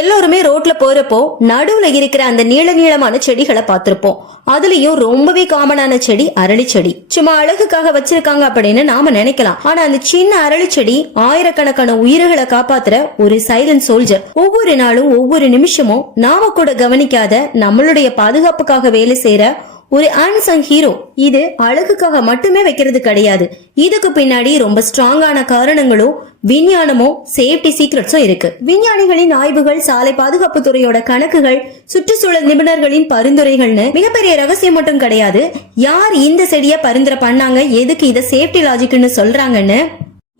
எல்லோருமே ரோட்ல போறப்போ நடுவுல இருக்கிற அந்த நீள நீளமான செடிகளை பார்த்திருப்போம். அதுலயும் ரொம்பவே காமனான செடி அரளி செடி. சும்மா அழகுக்காக வச்சிருக்காங்க அப்படின்னு நாம நினைக்கலாம். ஆனா அந்த சின்ன அரளி செடி ஆயிரக்கணக்கான உயிர்களை காப்பாத்துற ஒரு சைலண்ட் சோல்ஜர் ஒவ்வொரு நாளும் ஒவ்வொரு நிமிஷமும் நாம கூட கவனிக்காத நம்மளுடைய பாதுகாப்புக்காக வேலை செய்யற ஒரு அன்சங் ஹீரோ இது அழகுக்காக மட்டுமே வைக்கிறது கிடையாது. இதுக்கு பின்னாடி ரொம்ப ஸ்ட்ராங்கான காரணங்களும் விஞ்ஞானமும் சேஃப்டி சீக்ரெட்ஸும் இருக்கு. விஞ்ஞானிகளின் ஆய்வுகள் சாலை பாதுகாப்பு துறையோட கணக்குகள் சுற்றுச்சூழல் நிபுணர்களின் பரிந்துரைகள்னு மிகப்பெரிய ரகசியம் மட்டும் கிடையாது. யார் இந்த செடியை பரிந்துரை பண்ணாங்க? எதுக்கு இதை சேஃப்டி லாஜிக்னு சொல்றாங்கன்னு?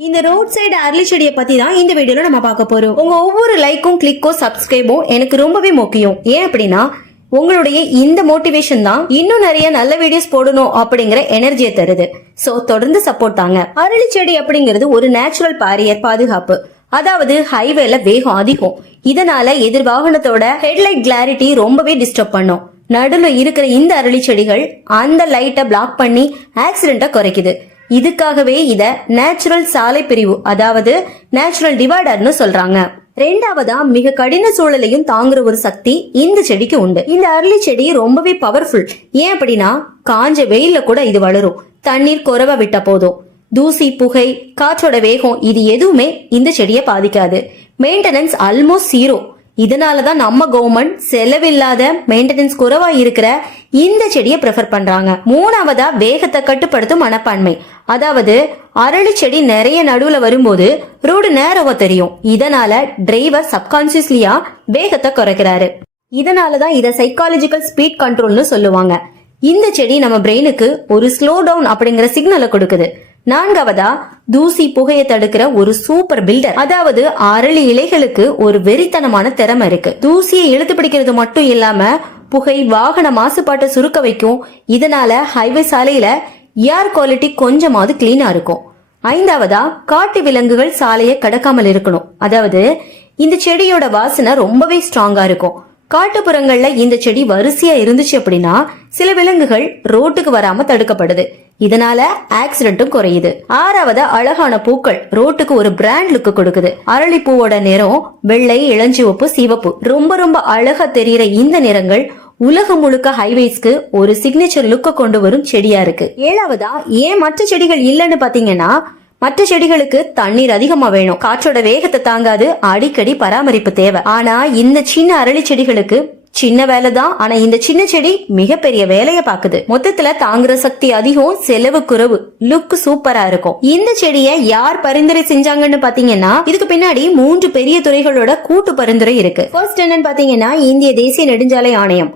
இந்த ரோட் சைடு அரளி செடியை பத்தி தான் இந்த வீடியோல நம்ம பார்க்க போறோம். உங்க ஒவ்வொரு லைக்கும் கிளிக்கோ சப்ஸ்கிரைபோ எனக்கு ரொம்பவே முக்கியம். ஏன் அப்படின்னா உங்களுடைய இந்த மோட்டிவேஷன் தான் இன்னும் நிறைய நல்ல வீடியோஸ் போடணும் அப்படிங்கிற எனர்ஜியை தருது. சோ தொடர்ந்து சப்போர்ட் தாங்க. அரளி செடி அப்படிங்கிறது ஒரு நேச்சுரல் பாரியர் பாதுகாப்பு. அதாவது ஹைவேல வேகம் அதிகம். இதனால எதிர் வாகனத்தோட ஹெட்லைட் கிளாரிட்டி ரொம்பவே டிஸ்டர்ப் பண்ணும். நடுவுல இருக்கிற இந்த அரளி செடிகள் அந்த லைட்டை பிளாக் பண்ணி ஆக்சிடென்ட்டை குறைக்குது. இதுக்காகவே இத நேச்சுரல் சாலை பிரிவு அதாவது நேச்சுரல் டிவைடர்னு சொல்றாங்க. ரெண்டாவதா மிக கடின சூழலையும் தாங்குற ஒரு சக்தி இந்த செடிக்கு உண்டு. இந்த அரளி செடி ரொம்பவே பவர்ஃபுல் ஏன் அப்படின்னா காஞ்ச வெயில்ல கூட இது வளரும். தண்ணீர் குறைவா விட்ட போதும். தூசி புகை காற்றோட வேகம் இது எதுவுமே இந்த செடியை பாதிக்காது. மெயின்டெனன்ஸ் ஆல்மோஸ்ட் ஜீரோ இதனால தான் நம்ம கவர்மெண்ட் செலவில்லாத மெயின்டெனன்ஸ் குறைவா இருக்கிற இந்த செடியை ப்ரிஃபர் பண்றாங்க. மூணாவதா வேகத்தை கட்டுப்படுத்தும் மனப்பான்மை. அதாவது அரளி செடி நிறைய நடுவுல வரும்போது ரோடு நேரவா தெரியும். இதனால டிரைவர் சப்கான்சியஸ்லியா வேகத்தை குறைக்கிறாரு. இதனாலதான் இதை சைக்காலஜிக்கல் ஸ்பீட் கண்ட்ரோல்னு சொல்லுவாங்க. இந்த செடி நம்ம பிரெயினுக்கு ஒரு ஸ்லோ டவுன் அப்படிங்கிற சிக்னலை கொடுக்குது. நான்காவதா தூசி புகையை தடுக்கிற ஒரு சூப்பர் பில்டர் அதாவது அரளி இலைகளுக்கு ஒரு வெறித்தனமான திறமை இருக்கு. தூசியை இழுத்து பிடிக்கிறது மட்டும் இல்லாம புகை வாகன மாசுபாட்டை சுருக்க வைக்கும். இதனால ஹைவே சாலையில ஏர் குவாலிட்டி கொஞ்சமாவது கிளீனா இருக்கும். ஐந்தாவதா காட்டு விலங்குகள் சாலையை கடக்காமல் இருக்கணும். அதாவது இந்த செடியோட வாசனை ரொம்பவே ஸ்ட்ராங்கா இருக்கும். காட்டுப்புறங்கள்ல இந்த செடி வரிசையா இருந்துச்சு அப்படின்னா சில விலங்குகள் ரோட்டுக்கு வராம தடுக்கப்படுது. இதனால ஆக்சிடென்ட்டும் குறையுது. ஆறாவது அழகான பூக்கள் ரோட்டுக்கு ஒரு பிராண்ட் லுக் கொடுக்குது. அரளி பூவோட நிறம் வெள்ளை இளஞ்சிவப்பு சிவப்பு. ரொம்ப ரொம்ப அழகா தெரியற இந்த நிறங்கள் உலகம் முழுக்க ஹைவேஸ்க்கு ஒரு சிக்னேச்சர் லுக்க கொண்டு வரும் செடியா இருக்கு. ஏழாவதா ஏன் மற்ற செடிகள் இல்லைன்னு பாத்தீங்கன்னா மற்ற செடிகளுக்கு தண்ணீர் அதிகமா வேணும். காற்றோட வேகத்தை தாங்காது. அடிக்கடி பராமரிப்பு தேவை. ஆனா இந்த சின்ன அரளி செடிகளுக்கு சின்ன வேலை தான் ஆனா இந்த சின்ன செடி மிகப்பெரிய வேலைய பாக்குது மொத்தத்துல தாங்குற சக்தி அதிகம் செலவு குறைவு. லுக் சூப்பரா இருக்கும். இந்த செடியை யார் பரிந்துரை செஞ்சாங்கன்னு பாத்தீங்கன்னா இதுக்கு பின்னாடி மூன்று பெரிய துறைகளோட கூட்டு பரிந்துரை இருக்கு. ஃபர்ஸ்ட் என்னன்னு பாத்தீங்கன்னா இந்திய தேசிய நெடுஞ்சாலை ஆணையம்.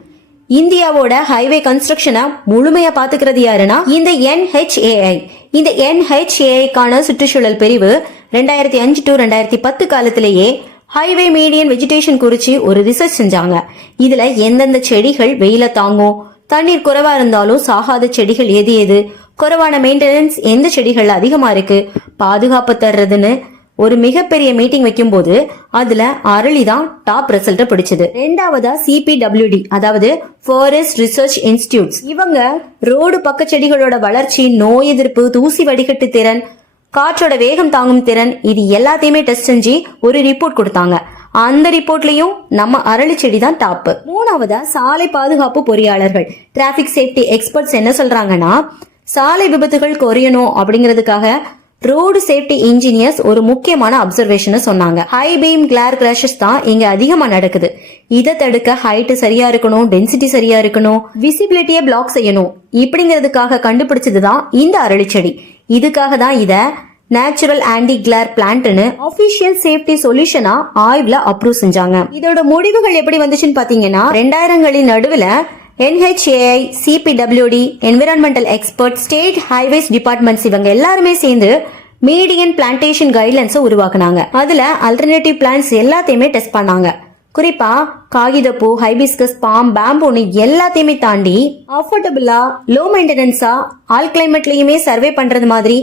இந்தியாவோட ஹைவே கன்ஸ்ட்ரக்ஷனை முழுமையா பாத்துக்கிறது யாருன்னா இந்த என்ஹெச்ஏஐ இந்த என்ஹெச்ஏஐக்கான சுற்றுச்சூழல் பிரிவு ரெண்டாயிரத்தி அஞ்சு டு ரெண்டாயிரத்தி பத்து காலத்திலேயே ஹைவே மீடியன் வெஜிடேஷன் குறித்து ஒரு ரிசர்ச் செஞ்சாங்க. இதுல எந்தெந்த செடிகள் வெயில தாங்கும்? தண்ணீர் குறைவா இருந்தாலும் சாகாத செடிகள் எது எது? குறைவான மெயின்டெனன்ஸ் எந்த செடிகள் அதிகமா இருக்கு? பாதுகாப்பு தர்றதுன்னு ஒரு மிகப்பெரிய மீட்டிங் வைக்கும்போது அதுல அரளி தான் டாப் ரிசல்ட்டை பிடிச்சது. ரெண்டாவதா சிபிடபிள்யூடி அதாவது ஃபாரஸ்ட் ரிசர்ச் இன்ஸ்டியூட்ஸ் இவங்க ரோடு பக்க செடிகளோட வளர்ச்சி நோய் எதிர்ப்பு தூசி வடிகட்டு திறன் காற்றோட வேகம் தாங்கும் திறன் இது எல்லாத்தையுமே டெஸ்ட் செஞ்சு ஒரு ரிப்போர்ட் கொடுத்தாங்க. அந்த ரிப்போர்ட்லயும் நம்ம அரளி செடி தான் டாப்பு மூணாவதா சாலை பாதுகாப்பு பொறியாளர்கள். டிராபிக் சேஃப்டி எக்ஸ்பர்ட்ஸ் என்ன சொல்றாங்கன்னா சாலை விபத்துகள் குறையணும் அப்படிங்கிறதுக்காக ரோடு சேஃப்டி இன்ஜினியர்ஸ் ஒரு முக்கியமான அப்சர்வேஷனை சொன்னாங்க. ஹை பீம் கிளார் கிராஷஸ் தான் இங்க அதிகமா நடக்குது. இதை தடுக்க ஹைட் சரியா இருக்கணும் டென்சிட்டி சரியா இருக்கணும் விசிபிலிட்டியை பிளாக் செய்யணும். இப்படிங்கிறதுக்காக கண்டுபிடிச்சது தான் இந்த அரளிச்செடி இதுக்காக தான் இதை நேச்சுரல் ஆன்டி கிளார் பிளான்ட்னு அபிஷியல் சேஃப்டி சொல்யூஷனா ஆய்வுல அப்ரூவ் செஞ்சாங்க. இதோட முடிவுகள் எப்படி வந்துச்சுன்னு பாத்தீங்கன்னா ரெண்டாயிரங்களின் நடுவுல NHAI CPWD environmental expert state highways departments இவங்க எல்லாருமே சேர்ந்து மீடியன் பிளான்டேஷன் கைட்லைன்ஸை உருவாக்குனாங்க. அதுல அல்டர்னேட்டிவ் பிளான்ஸ் எல்லாத்தையுமே டெஸ்ட் பண்ணாங்க. குறிப்பா காகிதப்பூ ஹைபிஸ்கஸ் பாம் பேம்பூன்னு எல்லாத்தையுமே தாண்டி அஃபோர்டபுளா லோ மெயின்டெனன்ஸா ஆல் கிளைமேட்லயுமே சர்வே பண்றது மாதிரி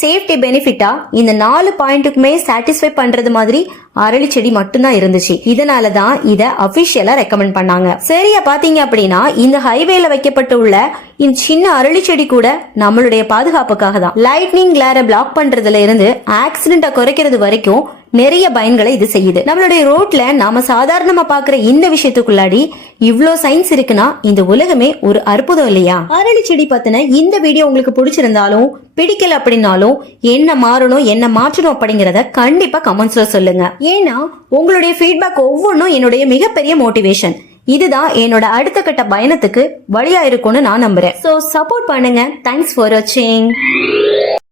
சேஃப்டி பெனிஃபிட்டா இந்த நாலு பாயிண்ட்டுக்குமே சாட்டிஸ்ஃபை பண்றது மாதிரி அரளி செடி மட்டும்தான் இருந்துச்சு. இதனால தான் இதை அபிஷியலா ரெக்கமெண்ட் பண்ணாங்க. சரியா பாத்தீங்க அப்படின்னா இந்த ஹைவேல வைக்கப்பட்டு உள்ள இந்த சின்ன அரளி செடி கூட நம்மளுடைய பாதுகாப்புக்காக தான். லைட்னிங் கிளார பிளாக் பண்றதுல இருந்து ஆக்சிடென்ட்டை குறைக்கிறது வரைக்கும் நிறைய பயன்களை இது செய்யுது. நம்மளுடைய ரோட்ல நாம சாதாரணமா பாக்குற இந்த விஷயத்துக்குள்ளாடி இவ்ளோ சயின்ஸ் இருக்குன்னா இந்த உலகமே ஒரு அற்புதம் இல்லையா? அரளி செடி பத்தின இந்த வீடியோ உங்களுக்கு பிடிச்சிருந்தாலும் பிடிக்கல அப்படின்னாலும் என்ன மாறணும் என்ன மாற்றணும் அப்படிங்கறத கண்டிப்பா கமெண்ட்ஸ்ல சொல்லுங்க. ஏன்னா உங்களுடைய ஃபீட்பேக் ஒவ்வொன்றும் என்னுடைய மிகப்பெரிய மோட்டிவேஷன் இதுதான் என்னோட அடுத்த கட்ட பயணத்துக்கு வழியா இருக்கும்னு நான் நம்புறேன். சோ சப்போர்ட் பண்ணுங்க. தேங்க்ஸ் ஃபார் வாட்சிங்